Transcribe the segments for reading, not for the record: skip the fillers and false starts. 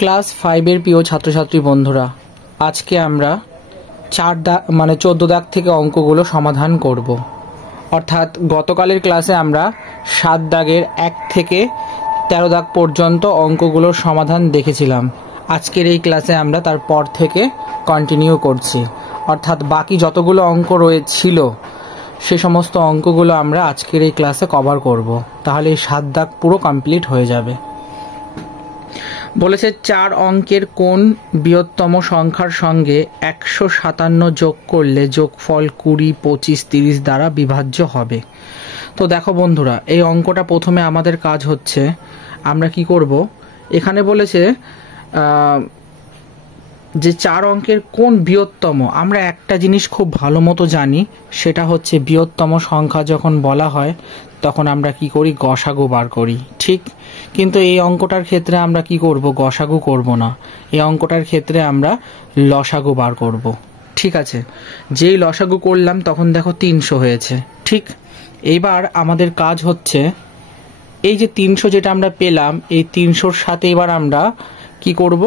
Class 5 এর প্রিয় ছাত্রছাত্রী বন্ধুরা, আজকে আমরা 14 দাগ থেকে অঙ্কগুলো সমাধান করব। অর্থাৎ গতকালের ক্লাসে আমরা 7 দাগের 1 থেকে 13 দাগ পর্যন্ত অঙ্কগুলোর সমাধান দেখেছিলাম। আজকের এই ক্লাসে আমরা তারপর থেকে কন্টিনিউ করছি, অর্থাৎ বাকি যতগুলো অঙ্ক রয়েছিল সে সমস্ত অঙ্কগুলো আমরা আজকের এই ক্লাসে কভার করব। তাহলে এই 7 দাগ পুরো কমপ্লিট হয়ে যাবে। বলেছে 4 অঙ্কের কোন বৃহত্তম সংখ্যার সঙ্গে 157 যোগ করলে যোগফল 20, 25, 30 দ্বারা বিভাজ্য হবে। তো দেখো বন্ধুরা, এই অঙ্কটা প্রথমে আমাদের কাজ হচ্ছে আমরা কি করব, এখানে বলেছে যে 4 অঙ্কের কোন বৃহত্তম। আমরা একটা জিনিস খুব ভালো মতো জানি, সেটা হচ্ছে বৃহত্তম সংখ্যা যখন বলা হয় তখন আমরা কি করি, গসাগু বার করি, ঠিক। কিন্তু এই অঙ্কটার ক্ষেত্রে আমরা কি করব, গসাগু করব না, এই অঙ্কটার ক্ষেত্রে আমরা লসাগু বার করব। ঠিক আছে, যেই লসাগু করলাম তখন দেখো 300 হয়েছে, ঠিক। এইবার আমাদের কাজ হচ্ছে এই যে 300 যেটা আমরা পেলাম, এই 300-র সাথে এবার আমরা কি করব,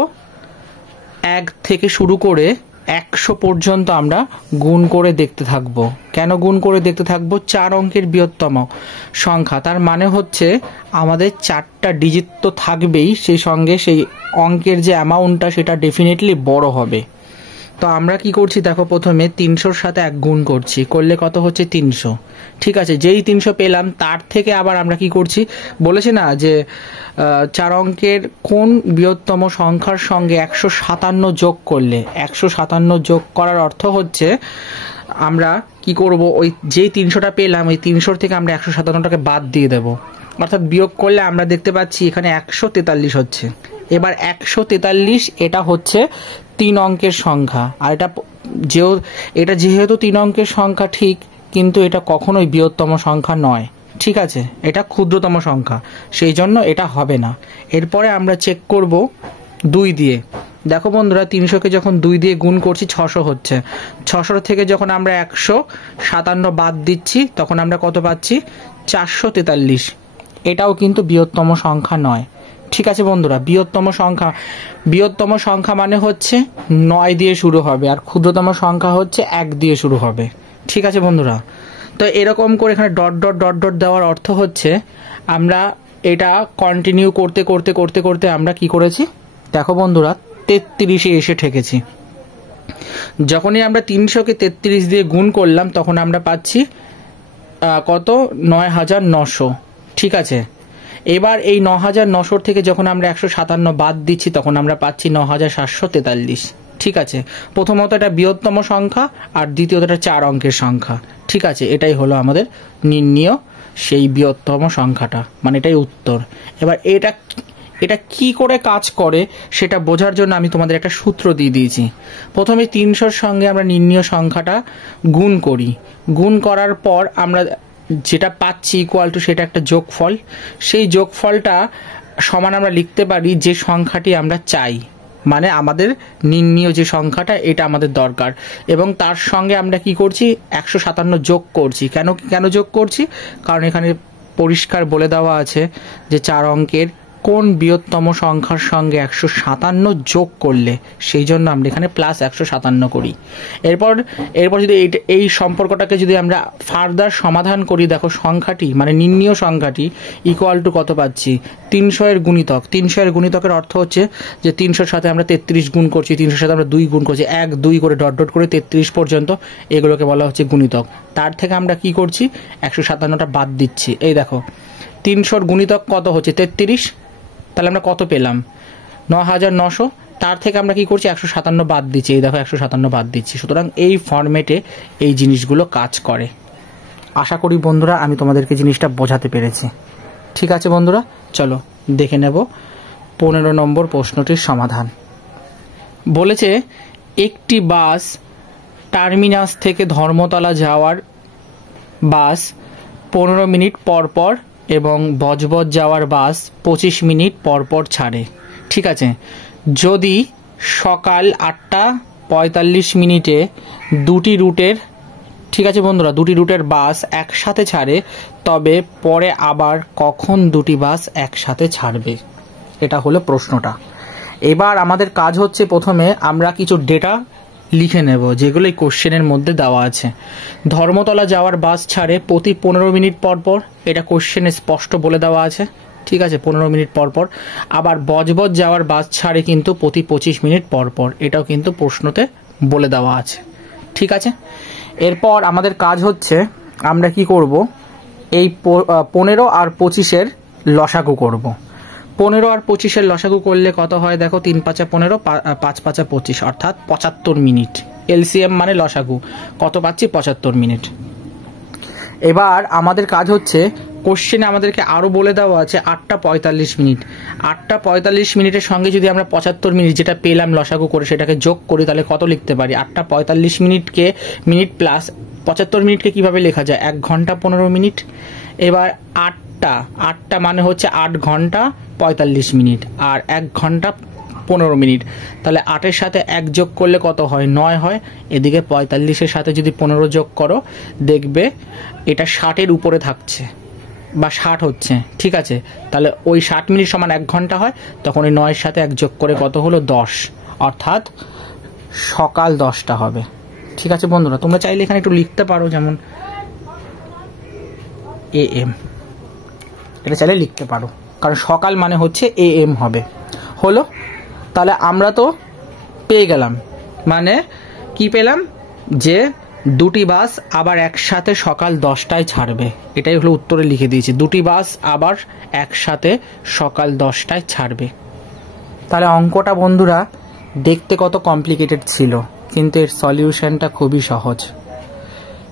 1 থেকে শুরু করে 100 পর্যন্ত আমরা গুণ করে দেখতে থাকব। কেন গুণ করে দেখতে থাকবো? 4 অঙ্কের বৃহত্তম সংখ্যা, তার মানে হচ্ছে আমাদের 4টা ডিজিট তো থাকবেই, সেই সঙ্গে সেই অঙ্কের যে অ্যামাউন্টটা সেটা ডেফিনেটলি বড় হবে। তো আমরা কি করছি দেখো, প্রথমে 300-র সাথে 1 গুণ করছি, করলে কত হচ্ছে 300। ঠিক আছে, যেই 300 পেলাম তার থেকে আবার আমরা কি করছি, বলেছি না যে 4 অঙ্কের কোন বৃহত্তম সংখ্যার সঙ্গে 157 যোগ করলে, 157 যোগ করার অর্থ হচ্ছে আমরা কি করব, ওই যেই 300টা পেলাম ওই 300 থেকে আমরা 157টাকে বাদ দিয়ে দেব, অর্থাৎ বিয়োগ করলে আমরা দেখতে পাচ্ছি এখানে 143 হচ্ছে। এবার 143 এটা হচ্ছে 3 অঙ্কের সংখ্যা, আর এটা যেহেতু 3 অঙ্কের সংখ্যা, ঠিক, কিন্তু এটা কখনোই বৃহত্তম সংখ্যা নয়। ঠিক আছে, এটা ক্ষুদ্রতম সংখ্যা, সেই জন্য এটা হবে না। এরপরে আমরা চেক করব 2 দিয়ে। দেখো বন্ধুরা, 300কে যখন 2 দিয়ে গুণ করছি 600 হচ্ছে। 600 থেকে যখন আমরা 157 বাদ দিচ্ছি তখন আমরা কত পাচ্ছি, 443। এটাও কিন্তু বৃহত্তম সংখ্যা নয়। ঠিক আছে বন্ধুরা, বৃহত্তম সংখ্যা মানে হচ্ছে 9 দিয়ে শুরু হবে, আর ক্ষুদ্রতম সংখ্যা হচ্ছে 1 দিয়ে শুরু হবে। ঠিক আছে বন্ধুরা, তো এরকম করে এখানে ডট ডট ডট ডট দেওয়ার অর্থ হচ্ছে আমরা এটা কন্টিনিউ করতে করতে করতে করতে আমরা কি করেছি দেখো বন্ধুরা, 33-এ এসে ঠেকেছি। যখনই আমরা 300কে 33 দিয়ে গুণ করলাম তখন আমরা পাচ্ছি কত, 9900। ঠিক আছে, এবার এই 9900 থেকে যখন আমরা 157 বাদ দিচ্ছি তখন আমরা পাচ্ছি 9743। ঠিক আছে, প্রথমত এটা বৃহত্তম সংখ্যা, আর দ্বিতীয়ত এটা 4 অঙ্কের সংখ্যা। ঠিক আছে, এটাই হলো আমাদের নির্ণীয় সেই বৃহত্তম সংখ্যাটা, মানে এটাই উত্তর। এবার এটা কি করে কাজ করে সেটা বোঝার জন্য আমি তোমাদের একটা সূত্র দিয়ে দিয়েছি। প্রথমে 300-র সঙ্গে আমরা নির্ণীয় সংখ্যাটা গুণ করি, গুণ করার পর আমরা যেটা পাচ্ছি ইকুয়াল টু সেটা একটা যোগফল। সেই যোগফলটা সমান আমরা লিখতে পারি যে সংখ্যাটি আমরা চাই, মানে আমাদের নির্ণীয় যে সংখ্যাটা এটা আমাদের দরকার, এবং তার সঙ্গে আমরা কি করছি, 157 যোগ করছি। কেন যোগ করছি? কারণ এখানে পরিষ্কার বলে দেওয়া আছে যে 4 অঙ্কের কোন বৃহত্তম সংখ্যার সঙ্গে 157 যোগ করলে, সেই জন্য আমরা এখানে প্লাস 157 করি। এরপর যদি এই সম্পর্কটাকে যদি আমরা ফার্দার সমাধান করি, দেখো সংখ্যাটি মানে নির্ণীয় সংখ্যাটি ইকুয়াল টু কত পাচ্ছি, 300 এর গুণিতক। 300 এর গুণিতকের অর্থ হচ্ছে যে 300-র সাথে আমরা 33 গুণ করছি, 300-র সাথে আমরা 2 গুণ করছি, 1 2 করে ডট ডট করে 33 পর্যন্ত, এগুলোকে বলা হচ্ছে গুণিতক। তার থেকে আমরা কি করছি, 157টা বাদ দিচ্ছি। এই দেখো 300-র গুণিতক কত হচ্ছে 33, তাহলে আমরা কত পেলাম, 9900। তার থেকে আমরা কি করছি, 157 বাদ দিচ্ছি। এই দেখো 157 বাদ দিচ্ছি। সুতরাং এই ফরম্যাটে এই জিনিসগুলো কাজ করে। আশা করি বন্ধুরা আমি তোমাদেরকে জিনিসটা বোঝাতে পেরেছি। ঠিক আছে বন্ধুরা, চলো দেখে নেব 15 নম্বর প্রশ্নটির সমাধান। বলেছে একটি বাস টার্মিনাস থেকে ধর্মতলা যাওয়ার বাস 15 মিনিট পর পর এবং বজবজ যাওয়ার বাস 25 মিনিট পর পর ছাড়ে। ঠিক আছে, যদি সকাল 8টা 45 মিনিটে দুটি রুটের, ঠিক আছে বন্ধুরা, দুটি রুটের বাস একসাথে ছাড়ে, তবে পরে আবার কখন দুটি বাস একসাথে ছাড়বে? এটা হলো প্রশ্নটা। এবার আমাদের কাজ হচ্ছে প্রথমে আমরা কিছু ডেটা লিখে নেব যেগুলো এই কোশ্চেনের মধ্যে দেওয়া আছে। ধর্মতলা যাওয়ার বাস ছাড়ে প্রতি 15 মিনিট পর পর, এটা কোশ্চেনে স্পষ্ট বলে দেওয়া আছে, ঠিক আছে, 15 মিনিট পর পর। আবার বজবজ যাওয়ার বাস ছাড়ে কিন্তু প্রতি 25 মিনিট পর পর, এটাও কিন্তু প্রশ্নতে বলে দেওয়া আছে, ঠিক আছে। এরপর আমাদের কাজ হচ্ছে আমরা কি করব, এই 15 আর 25-এর লসাগু করব। 15 আর 25-এর লসাগু করলে কত হয় দেখো, 3 5 15, 5 5 25, অর্থাৎ 75 মিনিট। এলসিএম মানে লসাগু, কত পাচ্ছি 75 মিনিট। এবার আমাদের কাজ হচ্ছে কোশ্চেনে আমাদেরকে আরও বলে দেওয়া আছে 8টা 45 মিনিট। 8টা 45 মিনিটের সঙ্গে যদি আমরা 75 মিনিট যেটা পেলাম লসাগু করে সেটাকে যোগ করি তাহলে কত লিখতে পারি, 8টা 45 মিনিটকে মিনিট প্লাস 75 মিনিটকে কিভাবে লেখা যায়, 1 ঘন্টা 15 মিনিট। এবার 8টা মানে হচ্ছে 8 ঘন্টা 45 মিনিট আর 1 ঘন্টা 15 মিনিট, তাহলে 8-এর সাথে 1 যোগ করলে কত হয়, 9 হয়। এদিকে 45-এর সাথে যদি 15 যোগ করো দেখবে এটা 60-এর উপরে থাকছে বা 60 হচ্ছে, ঠিক আছে। তাহলে ওই 60 মিনিট সমান 1 ঘন্টা হয়, তখন ওই 9-এর সাথে 1 যোগ করে কত হলো 10, অর্থাৎ সকাল 10টা হবে, ঠিক আছে বন্ধুরা। তোমরা চাইলে এখানে একটু লিখতে পারো, যেমন AM, এটা চাইলে লিখতে পারো, কারণ সকাল মানে হচ্ছে AM হবে। হলো, তাহলে আমরা তো পেয়ে গেলাম, মানে কি পেলাম, যে দুটি বাস আবার একসাথে সকাল 10টায় ছাড়বে, এটাই হলো উত্তরে লিখে দিয়েছি, দুটি বাস আবার একসাথে সকাল 10টায় ছাড়বে। তাহলে অঙ্কটা বন্ধুরা দেখতে কত কমপ্লিকেটেড ছিল, কিন্তু এর সলিউশনটা খুবই সহজ।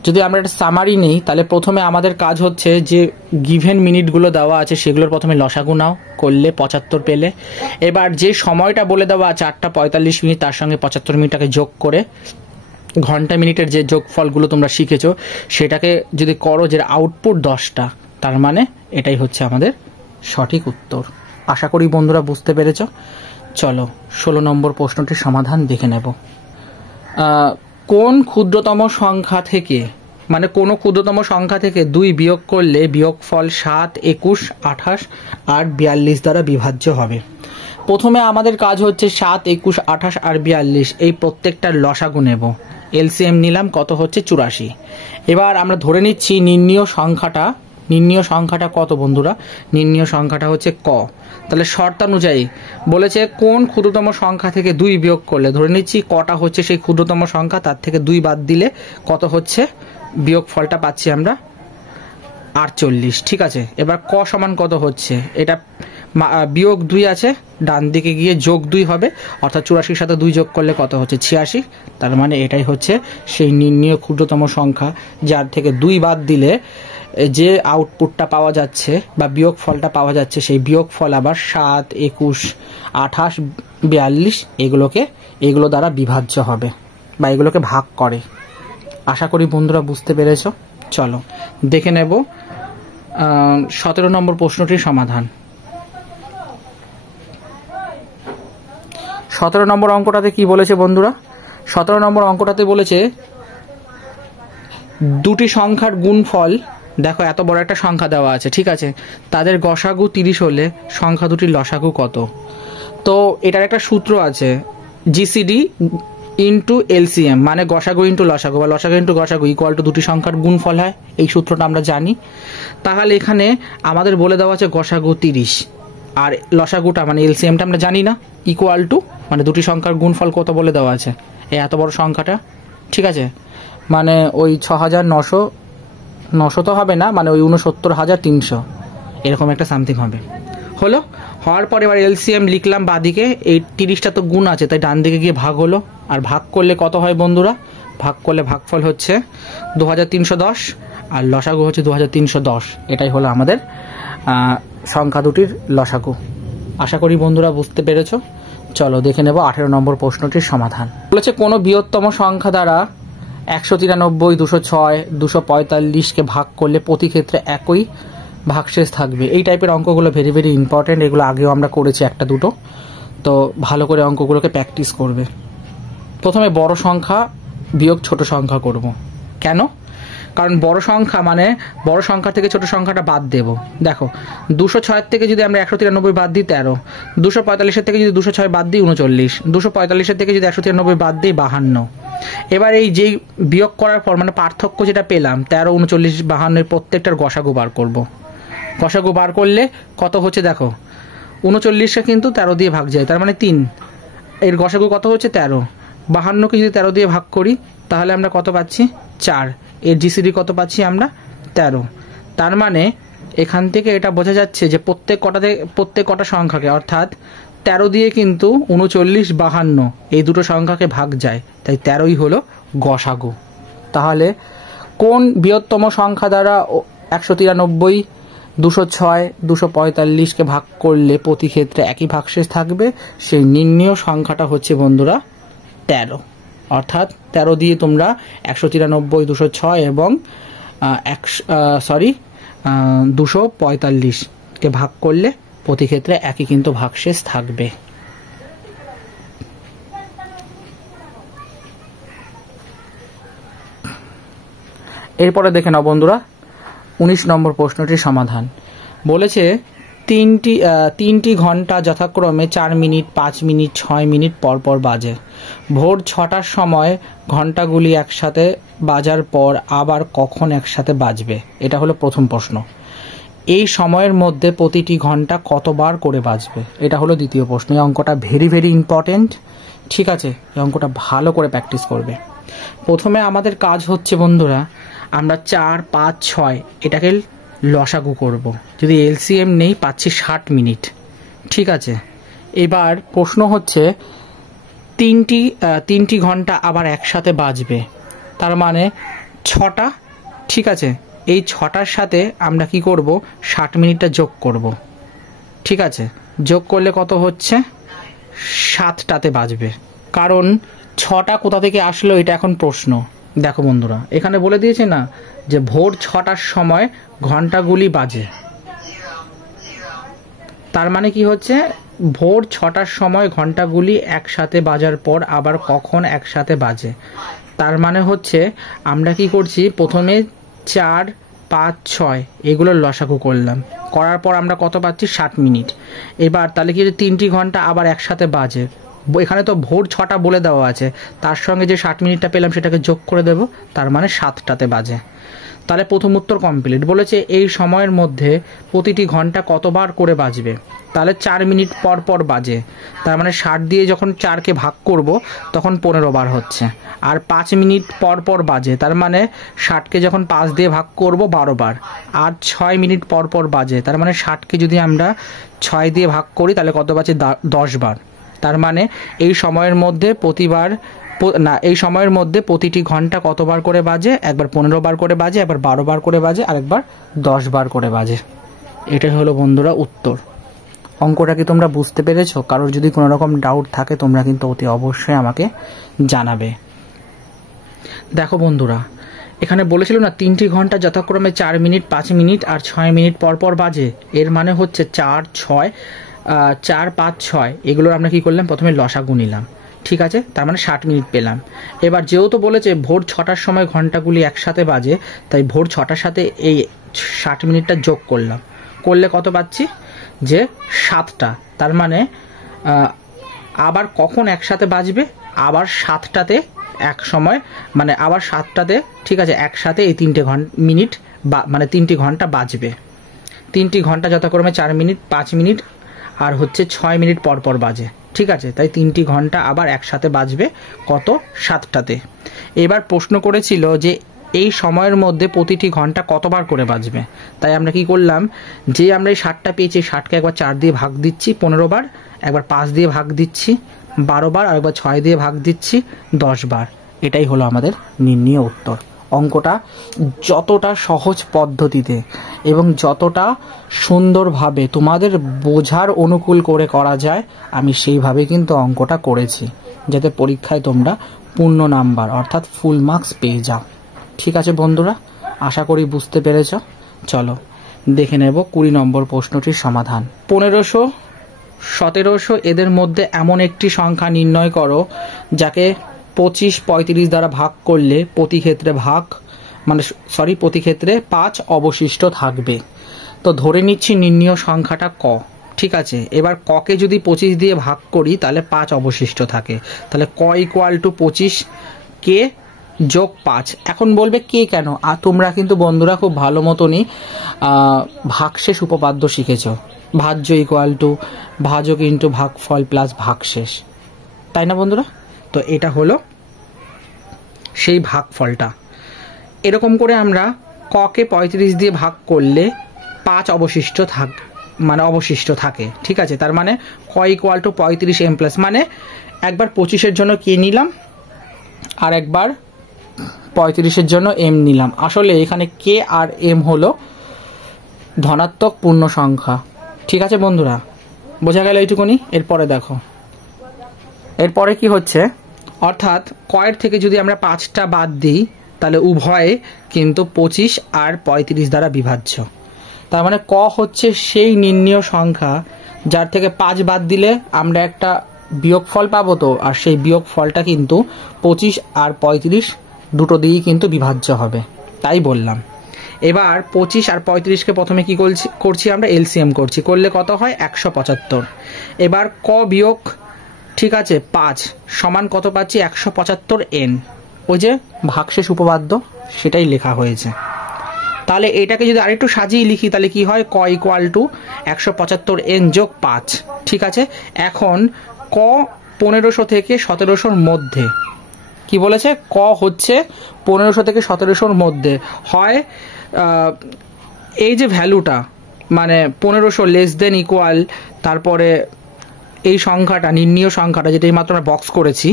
যদি আমরা একটা সামারি নেই তাহলে প্রথমে আমাদের কাজ হচ্ছে যে গিভেন মিনিটগুলো দেওয়া আছে সেগুলোর প্রথমে লসাগু নাও, করলে 75 পেলে। এবার যে সময়টা বলে দেওয়া আছে 8টা 45 মিনিট, তার সঙ্গে 75 মিনিটটাকে যোগ করে ঘন্টা মিনিটের যে যোগফলগুলো তোমরা শিখেছো সেটাকে যদি করো, যে আউটপুট 10টা, তার মানে এটাই হচ্ছে আমাদের সঠিক উত্তর। আশা করি বন্ধুরা বুঝতে পেরেছ। চলো 16 নম্বর প্রশ্নটির সমাধান দেখে নেব। কোন ক্ষুদ্রতম সংখ্যা থেকে, মানে কোনো ক্ষুদ্রতম সংখ্যা থেকে 2 বিয়োগ করলে বিয়োগফল 7, 21, 28 আর 42 দ্বারা বিভাজ্য হবে। প্রথমে আমাদের কাজ হচ্ছে 7, 21, 28 আর 42 এই প্রত্যেকটার লসাগু নেব। এলসিএম নিলাম, কত হচ্ছে 84। এবার আমরা ধরে নিচ্ছি নির্ণীয় সংখ্যাটা কত বন্ধুরা, নির্ণীয় সংখ্যাটা হচ্ছে ক। তাহলে শর্তানুযায়ী বলেছে কোন ক্ষুদ্রতম সংখ্যা থেকে 2 বিয়োগ করলে, ধরে নিচ্ছি কটা হচ্ছে সেই ক্ষুদ্রতম সংখ্যা, তার থেকে 2 বাদ দিলে কত হচ্ছে, বিয়োগ ফলটা পাচ্ছি আমরা 48, ঠিক আছে। এবার ক সমান কত হচ্ছে, এটা বিয়োগ 2 আছে, ডান দিকে গিয়ে যোগ 2 হবে, অর্থাৎ 84-র সাথে 2 যোগ করলে কত হচ্ছে 86। তার মানে এটাই হচ্ছে সেই নির্ণীয় ক্ষুদ্রতম সংখ্যা যার থেকে 2 বাদ দিলে যে আউটপুটটা পাওয়া যাচ্ছে বা বিয়োগ ফলটা পাওয়া যাচ্ছে, সেই বিয়োগ ফল আবার 7, 21, 28, 42 এগুলো দ্বারা বিভাজ্য হবে বা এগুলোকে ভাগ করে। আশা করি বন্ধুরা বুঝতে পেরেছ। চলো দেখে নেব 17 নম্বর প্রশ্নটির সমাধান। 17 নম্বর অঙ্কটাতে কি বলেছে বন্ধুরা, 17 নম্বর অঙ্কটাতে বলেছে দুটি সংখ্যার গুণফল, দেখো এত বড় একটা সংখ্যা দেওয়া আছে, ঠিক আছে, তাদের গসাগু 30 হলে সংখ্যা দুটির লসাগু কত। তো এটার একটা সূত্র আছে, জিসিডি ইন্টু এলসিএম, মানে গসাগু ইন্টু লসাগু বা লসাগু ইন্টু গসাগু ইকুয়াল টু দুটি সংখ্যার গুণফল হয়, এই সূত্রটা আমরা জানি। তাহলে এখানে আমাদের বলে দেওয়া আছে গসাগু 30 আর লসাগুটা মানে এলসিএমটা আমরা জানি না, ইকুয়াল টু মানে দুটি সংখ্যার গুণফল কত বলে দেওয়া আছে, এই এত বড় সংখ্যাটা, ঠিক আছে, মানে ওই 6900 তো হবে না, মানে ওই 69,300 এরকম একটা সামথিং হবে। হলো, হওয়ার পর এবার এলসিএম লিখলাম বাদিকে, এই 30টা তো গুণ আছে তাই ডান দিকে গিয়ে ভাগ হলো, আর ভাগ করলে কত হয় বন্ধুরা, ভাগ করলে ভাগফল হচ্ছে 2310 আর লসাগু হচ্ছে 2310। এটাই হলো আমাদের সংখ্যা দুটির লসাগু। আশা করি বন্ধুরা বুঝতে পেরেছ। চলো দেখে নেব 18 নম্বর প্রশ্নটির সমাধান। বলেছে কোনো বৃহত্তম সংখ্যা দ্বারা 193, 206, 245কে ভাগ করলে প্রতি ক্ষেত্রে একই ভাগশেষ থাকবে। এই টাইপের অঙ্কগুলো ভেরি ভেরি ইম্পর্টেন্ট, এগুলো আগেও আমরা করেছি একটা দুটো, তো ভালো করে অঙ্কগুলোকে প্র্যাকটিস করবে। প্রথমে বড় সংখ্যা বিয়োগ ছোট সংখ্যা করব। কেন? কারণ বড় সংখ্যা মানে বড় সংখ্যা থেকে ছোট সংখ্যাটা বাদ দেব। দেখো 206 থেকে যদি আমরা 193 বাদ দিই 13, 245 থেকে যদি 206 বাদ দিই 39, 245 থেকে যদি 193 বাদ দিই 52। এবার এই যেই বিয়োগ করার পর মানে পার্থক্য যেটা পেলাম 13, 39, 52 প্রত্যেকটার গসাগু বার করব। গসাগু বার করলে কত হচ্ছে দেখো, 39কে কিন্তু 13 দিয়ে ভাগ যায়, তার মানে 3। এর গসাগু কত হচ্ছে 13। 52কে যদি 13 দিয়ে ভাগ করি তাহলে আমরা কত পাচ্ছি 4। এর জিসিডি কত পাচ্ছি আমরা 13। তার মানে এখান থেকে এটা বোঝা যাচ্ছে যে প্রত্যেক কটা সংখ্যাকে অর্থাৎ 13 দিয়ে কিন্তু 39, 52 এই দুটো সংখ্যাকে ভাগ যায়, তাই 13ই হলো গসাগু। তাহলে কোন বৃহত্তম সংখ্যা দ্বারা 193, 206, 245কে ভাগ করলে প্রতি ক্ষেত্রে একই ভাগশেষ থাকবে, সেই নির্ণেয় সংখ্যাটা হচ্ছে বন্ধুরা 13। অর্থাৎ 13 দিয়ে তোমরা 193, 206 এবং 245কে ভাগ করলে প্রতি ক্ষেত্রে একই কিন্তু ভাগশেষ থাকবে। এরপরে দেখে নাও বন্ধুরা 19 নম্বর প্রশ্নটির সমাধান। বলেছে তিনটি ঘন্টা যথাক্রমে 4 মিনিট, 5 মিনিট, 6 মিনিট পর পর বাজে। ভোর 6টার সময় ঘন্টাগুলি একসাথে বাজার পর আবার কখন একসাথে বাজবে? এটা হলো প্রথম প্রশ্ন। এই সময়ের মধ্যে প্রতিটি ঘন্টা কতবার করে বাজবে? এটা হলো দ্বিতীয় প্রশ্ন। এই অঙ্কটা ভেরি ভেরি ইম্পর্টেন্ট, ঠিক আছে? এই অঙ্কটা ভালো করে প্র্যাকটিস করবে। প্রথমে আমাদের কাজ হচ্ছে বন্ধুরা, আমরা 4, 5, 6 এটাকে লসাগু করব। যদি এলসিএম নেই পাচ্ছি 60 মিনিট, ঠিক আছে? এবার প্রশ্ন হচ্ছে তিনটি ঘন্টা আবার একসাথে বাজবে, তার মানে 6টা, ঠিক আছে? এই 6টার সাথে আমরা কি করব 60 মিনিটটা যোগ করব, ঠিক আছে? যোগ করলে কত হচ্ছে 7টাতে বাজবে। কারণ 6টা কোথা থেকে আসলো এটা এখন প্রশ্ন। দেখো বন্ধুরা এখানে বলে দিয়েছে না যে ভোর 6টার সময় ঘন্টাগুলি বাজে, তার মানে কি হচ্ছে ভোর 6টার সময় ঘন্টাগুলি একসাথে বাজার পর আবার কখন একসাথে বাজে। তার মানে হচ্ছে আমরা কি করছি, প্রথমে 4, 5, 6 এগুলোর লসাগু করলাম, করার পর আমরা কত পাচ্ছি 60 মিনিট। এবার তাহলে কি 3টি ঘন্টা আবার একসাথে বাজে, এখানে তো ভোর 6টা বলে দেওয়া আছে, তার সঙ্গে যে 60 মিনিটটা পেলাম সেটাকে যোগ করে দেব, তার মানে 7টাতে বাজে। তাহলে প্রথম উত্তর কমপ্লিট। বলেছে এই সময়ের মধ্যে প্রতিটি ঘন্টা কতবার করে বাজবে, তাহলে 4 মিনিট পর পর বাজে, তার মানে 60 দিয়ে যখন 4কে ভাগ করব তখন 15 বার হচ্ছে। আর 5 মিনিট পর পর বাজে, তার মানে 60কে যখন 5 দিয়ে ভাগ করব 12 বার। আর 6 মিনিট পর পর বাজে, তার মানে 60কে যদি আমরা 6 দিয়ে ভাগ করি তাহলে কত বাজে 10 বার। তার মানে এই সময়ের মধ্যে প্রতিটি ঘন্টা কতবার করে বাজে, একবার 15 বার করে বাজে, একবার 12 বার করে বাজে, আর একবার 10 বার করে বাজে। এটাই হলো বন্ধুরা উত্তর। অঙ্কটা কি তোমরা বুঝতে পেরেছো? কারোর যদি কোনো রকম ডাউট থাকে তোমরা কিন্তু অতি অবশ্যই আমাকে জানাবে। দেখো বন্ধুরা এখানে বলেছিল না 3টি ঘন্টা যথাক্রমে 4 মিনিট, 5 মিনিট আর 6 মিনিট পর পর বাজে। এর মানে হচ্ছে 4, 5, 6 এগুলোর আমরা কি করলাম, প্রথমে লসাগু নিলাম, ঠিক আছে? তার মানে 60 মিনিট পেলাম। এবার যেহেতু বলেছে ভোর 6টার সময় ঘন্টাগুলি একসাথে বাজে, তাই ভোর 6টার সাথে এই 60 মিনিটটা যোগ করলাম, করলে কত পাচ্ছি যে 7টা। তার মানে আবার কখন একসাথে বাজবে, আবার 7টাতে এক সময়, মানে আবার 7টাতে, ঠিক আছে? একসাথে এই 3টে মিনিট মানে 3টি ঘন্টা বাজবে। 3টি ঘন্টা যথাক্রমে 4 মিনিট, 5 মিনিট আর হচ্ছে 6 মিনিট পর পর বাজে, ঠিক আছে? তাই 3টি ঘন্টা আবার একসাথে বাজবে কত 7টাতে। এবার প্রশ্ন করেছিল যে এই সময়ের মধ্যে প্রতিটি ঘন্টা কতবার করে বাজবে। তাই আমরা কি করলাম, যে আমরা এই 60টা পেয়েছি 60কে একবার 4 দিয়ে ভাগ দিচ্ছি 15 বার, একবার 5 দিয়ে ভাগ দিচ্ছি 12 বার, আর একবার 6 দিয়ে ভাগ দিচ্ছি 10 বার। এটাই হলো আমাদের নির্ণীয় উত্তর। অঙ্কটা যতটা সহজ পদ্ধতিতে এবং যতটা সুন্দরভাবে তোমাদের বোঝার অনুকূল করে করা যায় আমি সেইভাবে কিন্তু অঙ্কটা করেছি, যাতে পরীক্ষায় তোমরা পূর্ণ নাম্বার অর্থাৎ ফুল মার্কস পেয়ে যাও। ঠিক আছে বন্ধুরা, আশা করি বুঝতে পেরেছ। চলো দেখে নেব 20 নম্বর প্রশ্নটির সমাধান। 1500, 1700 এদের মধ্যে এমন একটি সংখ্যা নির্ণয় করো যাকে 25, 35 দ্বারা ভাগ করলে প্রতি ক্ষেত্রে ভাগ মানে সরি প্রতি ক্ষেত্রে 5 অবশিষ্ট থাকবে। তো ধরে নিচ্ছি নির্ণীয় সংখ্যাটা ক, ঠিক আছে। এবার ককে যদি 25 দিয়ে ভাগ করি তাহলে 5 অবশিষ্ট থাকে, তাহলে ক ইকুয়াল টু 25 কে যোগ 5। এখন বলবে কে কেন, আর তোমরা কিন্তু বন্ধুরা খুব ভালো মতনই ভাগশেষ উপপাদ্য শিখেছ, ভাজ্য ইকুয়াল টু ভাজক ইন্টু ভাগফল প্লাস ভাগশেষ, তাই না বন্ধুরা? তো এটা হলো সেই ভাগফলটা। এরকম করে আমরা ককে 35 দিয়ে ভাগ করলে 5 অবশিষ্ট অবশিষ্ট থাকে, ঠিক আছে। তার মানে ক ইকুয়াল টু 35 m প্লাস, মানে একবার 25-এর জন্য কে নিলাম আর একবার 35-এর জন্য m নিলাম। আসলে এখানে কে আর m হলো ধনাত্মক পূর্ণ সংখ্যা, ঠিক আছে বন্ধুরা, বোঝা গেল এইটুকুনি। এরপরে দেখো, এরপরে কি হচ্ছে, অর্থাৎ কয়ের থেকে যদি আমরা 5টা বাদ দিই তাহলে উভয়ে কিন্তু 25 আর 35 দ্বারা বিভাজ্য। তার মানে ক হচ্ছে সেই নির্ণীয় সংখ্যা যার থেকে 5 বাদ দিলে আমরা একটা বিয়োগফল পাবো, তো আর সেই বিয়োগফলটা কিন্তু 25 আর 35 দুটো দিয়েই কিন্তু বিভাজ্য হবে, তাই বললাম। এবার 25 আর 35কে প্রথমে কি করছি আমরা, এলসিএম করছি, করলে কত হয় 175। এবার ক বিয়োগ, ঠিক আছে, 5 সমান কত পাচ্ছি 175 n, ওই যে ভাগশেষ উপপাদ্য সেটাই লেখা হয়েছে। তাহলে এটাকে যদি আরেকটু সাজিয়ে লিখি তাহলে কি হয়, ক ইকুয়াল টু 175 n যোগ 5, ঠিক আছে। এখন ক 1500 থেকে 1700-র মধ্যে, কি বলেছে, ক হচ্ছে 1500 থেকে 1700-র মধ্যে হয়। এই যে ভ্যালুটা মানে 1500 লেস দেন ইকুয়াল, তারপরে এই সংখ্যাটা নির্ণীয় সংখ্যাটা যেটা মাত্র আমরা বক্স করেছি,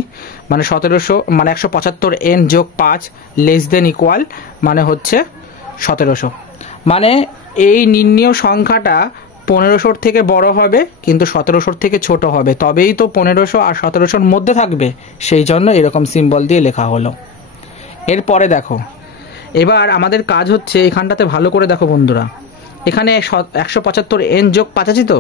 মানে 1700 মানে 175 n যোগ 5 লেস দেন ইকুয়াল মানে হচ্ছে 1700। মানে এই নির্ণীয় সংখ্যাটা 1500-র থেকে বড় হবে কিন্তু 1700-র থেকে ছোট হবে, তবেই তো 1500 আর 1700-র মধ্যে থাকবে, সেই জন্য এরকম সিম্বল দিয়ে লেখা হলো। এরপরে দেখো, এবার আমাদের কাজ হচ্ছে এখানটাতে ভালো করে দেখো বন্ধুরা, এখানে 175 n যোগ 5 আছে। তো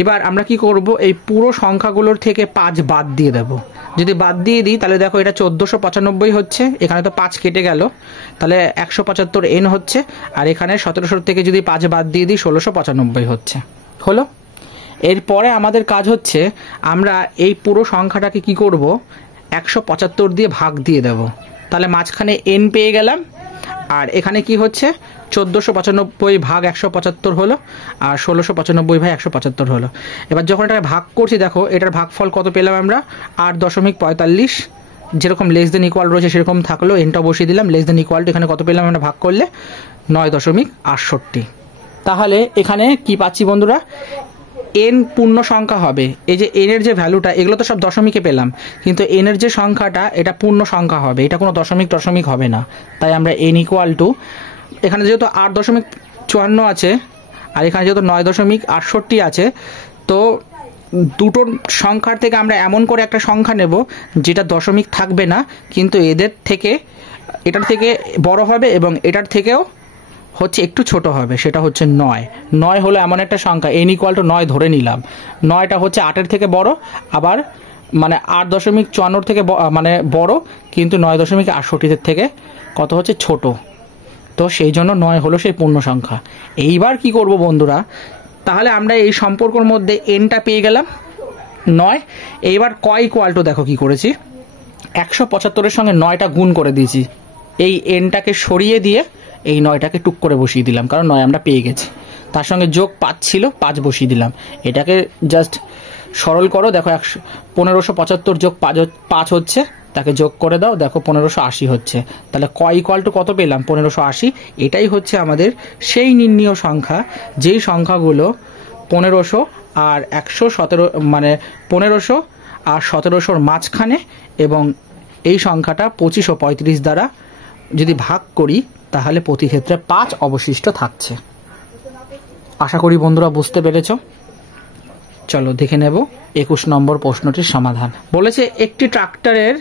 এবার আমরা কি করব, এই পুরো সংখ্যাগুলোর থেকে 5 বাদ দিয়ে দেব। যদি বাদ দিয়ে দিই তাহলে দেখো এটা 1495 হচ্ছে, এখানে তো 5 কেটে গেল, তাহলে 175 n হচ্ছে, আর এখানে 1700 থেকে যদি 5 বাদ দিয়ে দিই 1695 হচ্ছে, হলো। এরপরে আমাদের কাজ হচ্ছে আমরা এই পুরো সংখ্যাটাকে কি করব, 175 দিয়ে ভাগ দিয়ে দেব, তাহলে মাঝখানে n পেয়ে গেলাম। আর এখানে কি হচ্ছে 1495 ভাগ 175 হলো, আর 1695 ভাগ 175 হলো। এবার যখন এটা ভাগ করছি দেখো এটার ভাগফল কত পেলাম আমরা, 8.45, যেরকম লেস দেন ইকুয়াল রয়েছে সেরকম থাকলো, এনটা বসিয়ে দিলাম, লেস দেন ইকুয়াল টু এখানে কত পেলাম আমরা ভাগ করলে 9.68। তাহলে এখানে কি পাচ্ছি বন্ধুরা, এন পূর্ণ সংখ্যা হবে। এই যে এন এর যে ভ্যালুটা, এগুলো তো সব দশমিকে পেলাম, কিন্তু এন এর যে সংখ্যাটা এটা পূর্ণ সংখ্যা হবে, এটা কোনো দশমিক হবে না। তাই আমরা এন ইকুয়াল টু, এখানে যেহেতু 8.54 আছে আর এখানে যেহেতু 9.68 আছে, তো দুটো সংখ্যার থেকে আমরা এমন করে একটা সংখ্যা নেব যেটা দশমিক থাকবে না, কিন্তু এটার থেকে বড় হবে এবং এটার থেকেও হচ্ছে একটু ছোট হবে, সেটা হচ্ছে 9 হলো এমন একটা সংখ্যা, n ইকুয়াল টু 9 ধরে নিলাম, 9টা হচ্ছে 8-এর থেকে বড়, আবার মানে 8.54 থেকে মানে বড়, কিন্তু 9.68 থেকে কত হচ্ছে ছোট, তো সেই জন্য 9 হলো সেই পূর্ণ সংখ্যা। এইবার কি করব বন্ধুরা, তাহলে আমরা এই সম্পর্কের মধ্যে nটা পেয়ে গেলাম 9। এইবার ক ইকুয়াল টু দেখো কি করেছি, 175-এর সঙ্গে 9টা গুণ করে দিয়েছি, এই nটাকে সরিয়ে দিয়ে এই 9টাকে টুক করে বসিয়ে দিলাম, কারণ 9 আমরা পেয়ে গেছি, তার সঙ্গে যোগ 5 ছিল, 5 বসিয়ে দিলাম। এটাকে জাস্ট সরল করো, দেখো 1575 যোগ 5 হচ্ছে, তাকে যোগ করে দাও, দেখো 1580 হচ্ছে। তাহলে ক ইকুয়াল টু কত পেলাম, 1580। এটাই হচ্ছে আমাদের সেই নির্ণীয় সংখ্যা, যেই সংখ্যাগুলো 1500 আর 117 মানে 1500 আর 1700-র মাঝখানে, এবং এই সংখ্যাটা 25 ও 35 দ্বারা যদি ভাগ করি তাহলে প্রতি ক্ষেত্রে 5 অবশিষ্ট থাকছে। আশা করি বন্ধুরা বুঝতে পেরেছ। চলো দেখে নেব 21 নম্বর প্রশ্নটির সমাধান। বলেছে একটি ট্রাক্টরের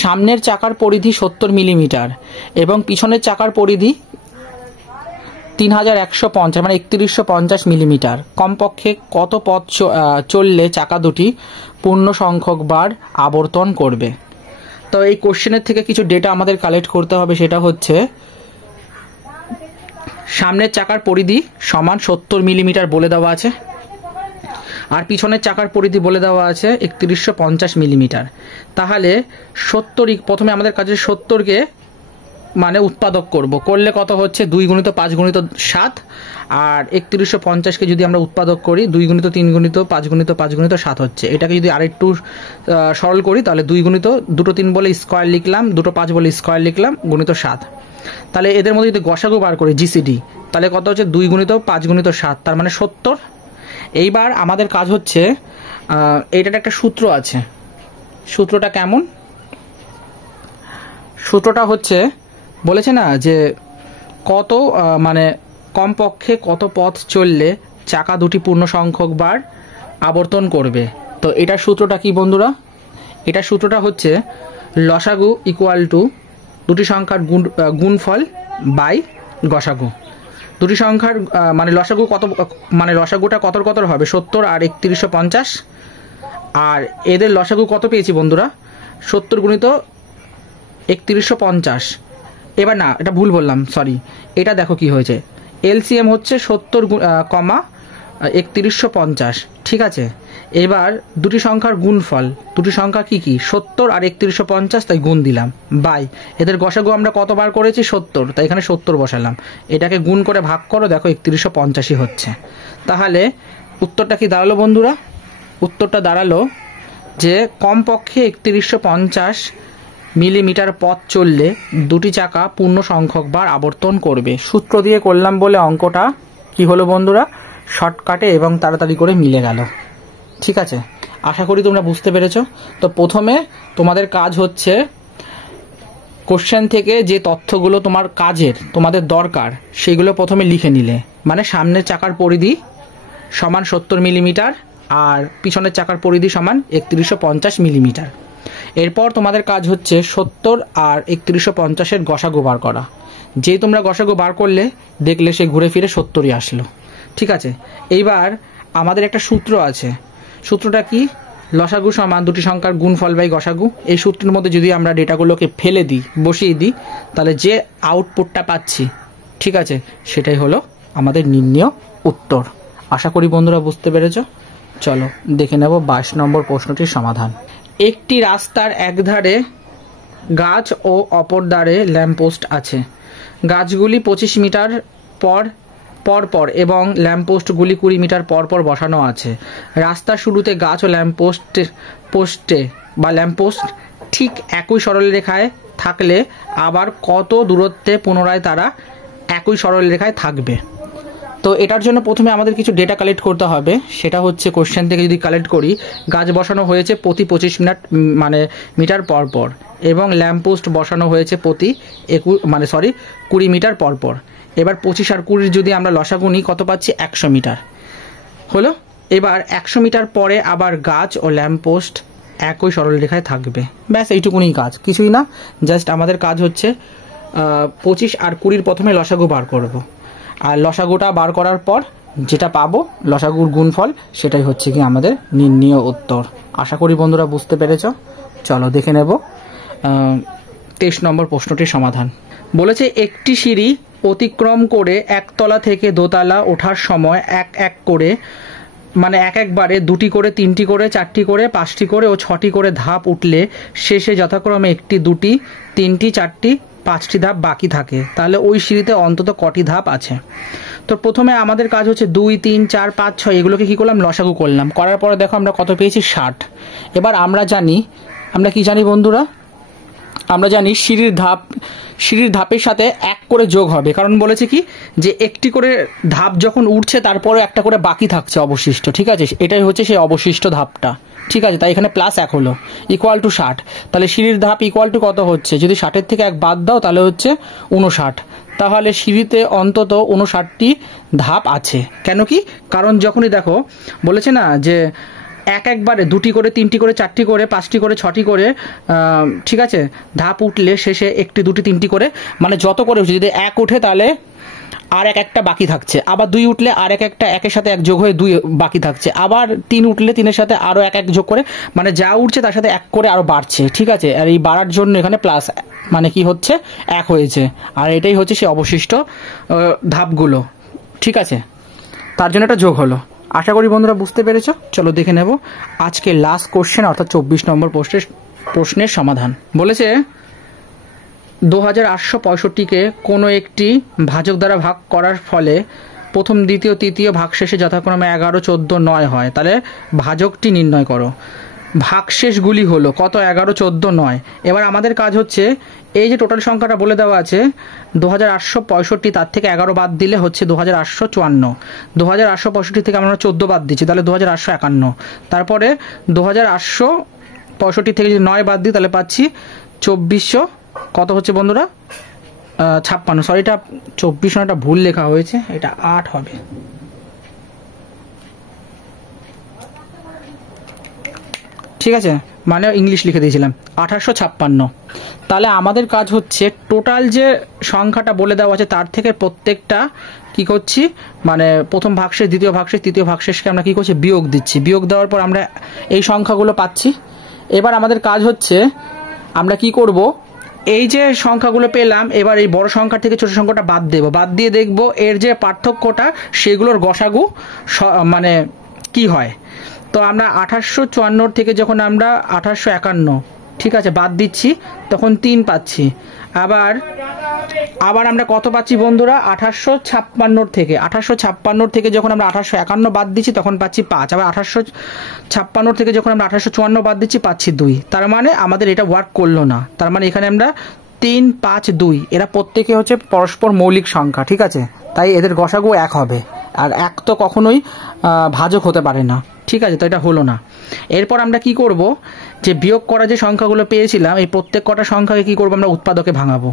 সামনের চাকার পরিধি 70 মিলিমিটার এবং পিছনের চাকার পরিধি 3150 মানে 3150 মিলিমিটার, কমপক্ষে কত পথ চললে চাকা দুটি পূর্ণ সংখ্যক বার আবর্তন করবে। তো এই কোশ্চেনের থেকে কিছু ডেটা আমাদের কালেক্ট করতে হবে, সেটা হচ্ছে সামনের চাকার পরিধি সমান 70 মিলিমিটার বলে দেওয়া আছে, আর পিছনের চাকার পরিধি বলে দেওয়া আছে 3150 মিলিমিটার। তাহলে 70, প্রথমে আমাদের কাছে 70কে মানে উৎপাদক করলে কত হচ্ছে 2 গুণিত 5 গুণিত 7, আর 3150কে যদি আমরা উৎপাদক করি 2 গুণিত 3 গুণিত 5 গুণিত 5 গুণিত 7 হচ্ছে। এটাকে যদি আরেকটু সরল করি তাহলে 2 গুণিত 2 3 বলে স্কোয়ার লিখলাম, 2 5 বলে স্কোয়ার লিখলাম, গুণিত 7। তাহলে এদের মধ্যে যদি গসাগু বার করি জিসিডি, তাহলে কত হচ্ছে 2 গুণিত 5 গুণিত 7, তার মানে 70। এইবার আমাদের কাজ হচ্ছে এইটার একটা সূত্র আছে। সূত্রটা কেমন? সূত্রটা হচ্ছে বলেছে না যে কত মানে কমপক্ষে কত পথ চললে চাকা দুটি পূর্ণ সংখ্যক বার আবর্তন করবে। তো এটার সূত্রটা কি বন্ধুরা? এটার সূত্রটা হচ্ছে লসাগু ইকুয়াল টু দুটি সংখ্যার গুণফল বাই গসাগু। দুটি সংখ্যার মানে লসাগু কত, মানে লসাগুটা কত হবে 70 আর 3150, আর এদের লসাগু কত পেয়েছি বন্ধুরা 70 গুণিত 3150। এবার না, এটা ভুল বললাম, সরি, এটা দেখো কি হয়েছে, এলসিএম হচ্ছে 70, 3150, ঠিক আছে। এবার দুটি সংখ্যার গুণফল, দুটি সংখ্যা কি 70 আর 3150, তাই গুণ দিলাম, বাই এদের গসাগু আমরা কতবার করেছি 70, তাই এখানে 70 বসালাম। এটাকে গুণ করে ভাগ করো, দেখো 3150 হচ্ছে। তাহলে উত্তরটা কি দাঁড়ালো বন্ধুরা? উত্তরটা দাঁড়ালো যে কমপক্ষে 3150 মিলিমিটার পথ চললে দুটি চাকা পূর্ণ সংখ্যক বার আবর্তন করবে। সূত্র দিয়ে করলাম বলে অঙ্কটা কি হলো বন্ধুরা, শর্টকাটে এবং তাড়াতাড়ি করে মিলে গেল। ঠিক আছে, আশা করি তোমরা বুঝতে পেরেছো। তো প্রথমে তোমাদের কাজ হচ্ছে কোশ্চেন থেকে যে তথ্যগুলো তোমার কাজের, তোমাদের দরকার, সেগুলো প্রথমে লিখে নিলে। মানে সামনের চাকার পরিধি সমান 70 মিলিমিটার আর পিছনের চাকার পরিধি সমান 3150 মিলিমিটার। এরপর তোমাদের কাজ হচ্ছে 70 আর 3150-এর গসাগু বার করা। যেই তোমরা গসাগু বার করলে দেখলে সে ঘুরে ফিরে 70ই আসলো। ঠিক আছে, এইবার আমাদের একটা সূত্র আছে। সূত্রটা কি? লসাগু সমান দুটি সংখ্যার গুণফল বাই গসাগু। এই সূত্রের মধ্যে যদি আমরা ডেটাগুলোকে ফেলে দিই, বসিয়ে দিই, তাহলে যে আউটপুটটা পাচ্ছি, ঠিক আছে, সেটাই হলো আমাদের নির্ণেয় উত্তর। আশা করি বন্ধুরা বুঝতে পেরেছো। চলো দেখে নেব 22 নম্বর প্রশ্নটির সমাধান। একটি রাস্তার একধারে গাছ ও অপর ধারে ল্যাম্পপোস্ট আছে। গাছগুলি 25 মিটার পর পর এবং ল্যাম্পপোস্টগুলি 20 মিটার পর পর বসানো আছে। রাস্তার শুরুতে গাছ ও ল্যাম্পপোস্ট ঠিক একই সরলরেখায় থাকলে আবার কত দূরত্বে পুনরায় তারা একই সরলরেখায় থাকবে? তো এটার জন্য প্রথমে আমাদের কিছু ডেটা কালেক্ট করতে হবে। সেটা হচ্ছে কোশ্চেন থেকে যদি কালেক্ট করি, গাছ বসানো হয়েছে প্রতি 25 মিটার পর পর এবং ল্যাম্পপোস্ট বসানো হয়েছে প্রতি 20 মিটার পর পর। এবার 25 আর 20 যদি আমরা লসাগু নিই, কত পাচ্ছি 100 মিটার হলো। এবার 100 মিটার পরে আবার গাছ ও ল্যাম্পপোস্ট একই সরলরেখায় থাকবে। ব্যাস এইটুকুনি কাজ, কিছুই না। জাস্ট আমাদের কাজ হচ্ছে 25 আর 20 প্রথমে লসাগু বার করব, আর লসাগুটা বার করার পর যেটা পাবো লসাগুর গুণফল, সেটাই হচ্ছে কি আমাদের নির্ণেয় উত্তর। আশা করি বন্ধুরা বুঝতে পেরেছো। চলো দেখে নেব 23 নম্বর প্রশ্নটির সমাধান। বলেছে একটি সিঁড়ি অতিক্রম করে একতলা থেকে দোতলা ওঠার সময় একবারে 2টি করে 3টি করে 4টি করে 5টি করে ও 6টি করে ধাপ উঠলে শেষে যথাক্রমে 1টি 2টি 3টি 4টি 5টি ধাপ বাকি থাকে, তাহলে ওই সিঁড়িতে অন্তত কটি ধাপ আছে? তো প্রথমে আমাদের কাজ হচ্ছে 2 3 4 5 6 এগুলোকে কি করলাম, লসাগু করলাম। করার পরে দেখো আমরা কত পেয়েছি 60। এবার আমরা কি জানি বন্ধুরা, আমরা জানি সিঁড়ির ধাপের সাথে 1 করে যোগ হবে, কারণ বলেছে কি যে একটি করে ধাপ যখন উঠছে তারপরে একটা করে বাকি থাকছে অবশিষ্ট। ঠিক আছে, এটাই হচ্ছে সেই অবশিষ্ট ধাপটা। ঠিক আছে, তাই এখানে +1 হলো, ইকুয়াল টু 60। তাহলে সিঁড়ির ধাপ ইকুয়াল টু কত হচ্ছে, যদি 60-এর থেকে 1 বাদ দাও তাহলে হচ্ছে 59। তাহলে সিঁড়িতে অন্তত 59টি ধাপ আছে। কেন কি? কারণ যখনই দেখো বলেছে না যে একবারে 2টি করে 3টি করে 4টি করে 5টি করে 6টি করে ঠিক আছে ধাপ উঠলে শেষে 1টি 2টি 3টি করে, মানে যত করে যদি 1 ওঠে তাহলে আর একটা বাকি থাকছে, আবার 2 উঠলে আর একটা একের সাথে এক যোগ হয়ে 2 বাকি থাকছে, আবার 3 উঠলে 3-এর সাথে আরও এক যোগ করে, মানে যা উঠছে তার সাথে এক করে আরও বাড়ছে। ঠিক আছে, আর এই বাড়ার জন্য এখানে প্লাস মানে কি হচ্ছে, 1 হয়েছে। আর এটাই হচ্ছে সেই অবশিষ্ট ধাপগুলো। ঠিক আছে, তার জন্য একটা যোগ হলো। আশা করি বন্ধুরা বুঝতে পেরেছো। চলো দেখে নেব আজকে লাস্ট কোশ্চেন, অর্থাৎ 24 নম্বর প্রশ্নের সমাধান। বলেছে 2865কে কোনো একটি ভাজক দ্বারা ভাগ করার ফলে প্রথম, দ্বিতীয়, তৃতীয় ভাগশেষে যথাক্রমে 11, 14, 9 হয়। তাহলে ভাজকটি নির্ণয় করো। ভাগশেষগুলি হলো কত, 11, 14, 9। এবার আমাদের কাজ হচ্ছে এই যে টোটাল সংখ্যাটা বলে দেওয়া আছে 2865, তার থেকে 11 বাদ দিলে হচ্ছে 2854। 2865 থেকে আমরা 14 বাদ দিচ্ছি, তাহলে 2851। তারপরে 2865 থেকে যদি 9 বাদ দিই তাহলে পাচ্ছি 2400, কত হচ্ছে বন্ধুরা, 56। সরি, এটা 24 নয়টা ভুল লেখা হয়েছে, এটা 8 হবে। ঠিক আছে, মানে ইংলিশ লিখে দিয়েছিলাম 1856। তাহলে আমাদের কাজ হচ্ছে টোটাল যে সংখ্যাটা বলে দেওয়া আছে তার থেকে প্রত্যেকটা কি করছি, মানে প্রথম ভাগশেষ, দ্বিতীয় ভাগশেষ, তৃতীয় ভাগশেষকে আমরা কি করছি, বিয়োগ দিচ্ছি। বিয়োগ দেওয়ার পর আমরা এই সংখ্যাগুলো পাচ্ছি। এবার আমাদের কাজ হচ্ছে আমরা কি করব, এই যে সংখ্যাগুলো পেলাম, এবার এই বড় সংখ্যা থেকে ছোট সংখ্যাটা বাদ দেব, বাদ দিয়ে দেখব এর যে পার্থক্যটা সেগুলোর গসাগু মানে কি হয়। তো আমরা 2854 থেকে যখন আমরা 2851, ঠিক আছে, বাদ দিচ্ছি তখন 3 পাচ্ছি। আবার আমরা কত পাচ্ছি বন্ধুরা, 2856 থেকে যখন আমরা 2851 বাদ দিচ্ছি তখন পাচ্ছি 5। আবার 2856 থেকে যখন আমরা 2854 বাদ দিচ্ছি পাচ্ছি 2। তার মানে আমাদের এটা ওয়ার্ক করলো না। তার মানে এখানে আমরা 3, 5, 2 এরা প্রত্যেকে হচ্ছে পরস্পর মৌলিক সংখ্যা। ঠিক আছে, তাই এদের গসাগু 1 হবে। আর 1 তো কখনোই ভাজক হতে পারে না। ঠিক আছে, তো এটা হলো না। এরপর আমরা কি করব, যে বিয়োগ করা যে সংখ্যাগুলো পেয়েছিলাম এই প্রত্যেক কটা সংখ্যাকে কি করব, আমরা উৎপাদকে ভাঙাবো।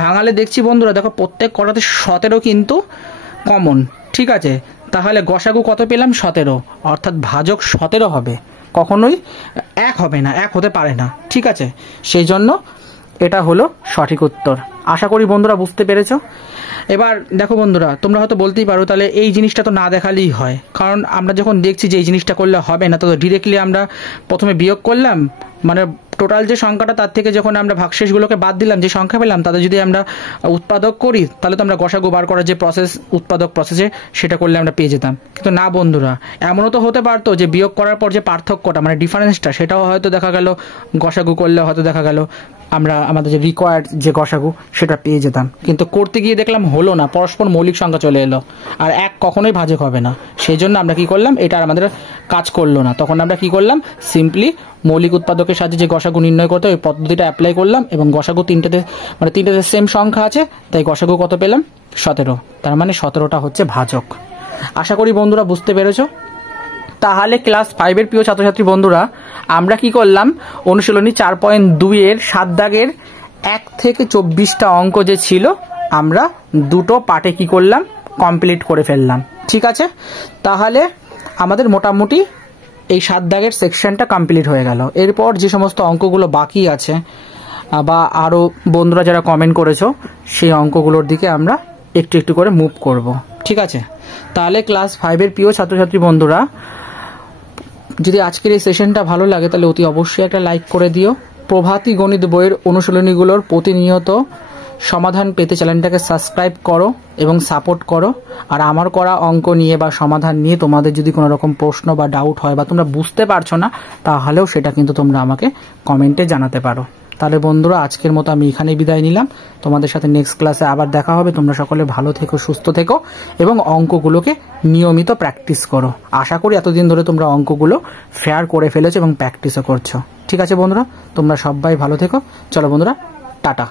ভাঙালে দেখছি বন্ধুরা, দেখো প্রত্যেক কটাতে 17 কিন্তু কমন। ঠিক আছে, তাহলে গসাগু কত পেলাম, 17, অর্থাৎ ভাজক 17 হবে, কখনোই 1 হবে না, 1 হতে পারে না। ঠিক আছে, সেই জন্য এটা হলো সঠিক উত্তর। আশা করি বন্ধুরা বুঝতে পেরেছো। এবার দেখো বন্ধুরা, তোমরা হয়তো বলতেই পারো তাহলে এই জিনিসটা তো না দেখালেই হয়, কারণ আমরা যখন দেখছি যে এই জিনিসটা করলে হবে না, তো ডিরেক্টলি আমরা প্রথমে বিয়োগ করলাম, মানে টোটাল যে সংখ্যাটা তার থেকে যখন আমরা ভাগশেষগুলোকে বাদ দিলাম, যে সংখ্যা পেলাম তাদের যদি আমরা উৎপাদক করি তাহলে তো আমরা গসাগু বার করার যে প্রসেস, উৎপাদক প্রসেসে সেটা করলে আমরা পেয়ে যেতাম। কিন্তু না বন্ধুরা, এমনও তো হতে পারতো যে বিয়োগ করার পর যে পার্থক্যটা, মানে ডিফারেন্সটা, সেটাও হয়তো দেখা গেল গসাগু করলে হয়তো দেখা গেল আমরা আমাদের যে রিকোয়ার্ড যে গসাগু সেটা পেয়ে যেতাম। কিন্তু করতে গিয়ে দেখলাম হলো না, পরস্পর মৌলিক সংখ্যা চলে এলো, আর 1 কখনোই ভাজক হবে না। সেই জন্য আমরা কি করলাম, এটা আর আমাদের কাজ করলো না। তখন আমরা কি করলাম, সিম্পলি মৌলিক উৎপাদকের সাথে যে গসাগু নির্ণয় করতে ওই পদ্ধতিটা অ্যাপ্লাই করলাম, এবং গসাগু তিনটেতে সেম সংখ্যা আছে, তাই গসাগু কত পেলাম, 17। তার মানে 17টা হচ্ছে ভাজক। আশা করি বন্ধুরা বুঝতে পেরেছো। তাহলে ক্লাস 5-এর প্রিয় ছাত্রছাত্রী বন্ধুরা, আমরা কি করলাম, অনুশীলনী 4.2-এর 7 দাগের 1 থেকে 24টা অঙ্ক যে ছিল আমরা 2টো পার্টে কি করলাম, কমপ্লিট করে ফেললাম। ঠিক আছে, তাহলে আমাদের মোটামুটি এই 7 দাগের সেকশনটা কমপ্লিট হয়ে গেল। এরপর যে সমস্ত অঙ্কগুলো বাকি আছে বা আরও বন্ধুরা যারা কমেন্ট করেছো সেই অঙ্কগুলোর দিকে আমরা একটু একটু করে মুভ করব। ঠিক আছে, তাহলে ক্লাস 5-এর প্রিয় ছাত্রছাত্রী বন্ধুরা, যদি আজকের এই সেশনটা ভালো লাগে তাহলে অতি অবশ্যই একটা লাইক করে দিও। প্রভাতী গণিত বইয়ের অনুশীলনীগুলোর প্রতিনিয়ত সমাধান পেতে চ্যানেলটাকে সাবস্ক্রাইব করো এবং সাপোর্ট করো। আর আমার করা অঙ্ক নিয়ে বা সমাধান নিয়ে তোমাদের যদি কোনো রকম প্রশ্ন বা ডাউট হয় বা তোমরা বুঝতে পারছো না, তাহলেও সেটা কিন্তু তোমরা আমাকে কমেন্টে জানাতে পারো। তাহলে বন্ধুরা, আজকের মতো আমি এখানেই বিদায় নিলাম। তোমাদের সাথে নেক্সট ক্লাসে আবার দেখা হবে। তোমরা সকলে ভালো থেকো, সুস্থ থেকো এবং অঙ্কগুলোকে নিয়মিত প্র্যাকটিস করো। আশা করি এতদিন ধরে তোমরা অঙ্কগুলো ফেয়ার করে ফেলেছো এবং প্র্যাকটিসও করছো। ঠিক আছে বন্ধুরা, তোমরা সবাই ভালো থেকো। চলো বন্ধুরা, টাটা।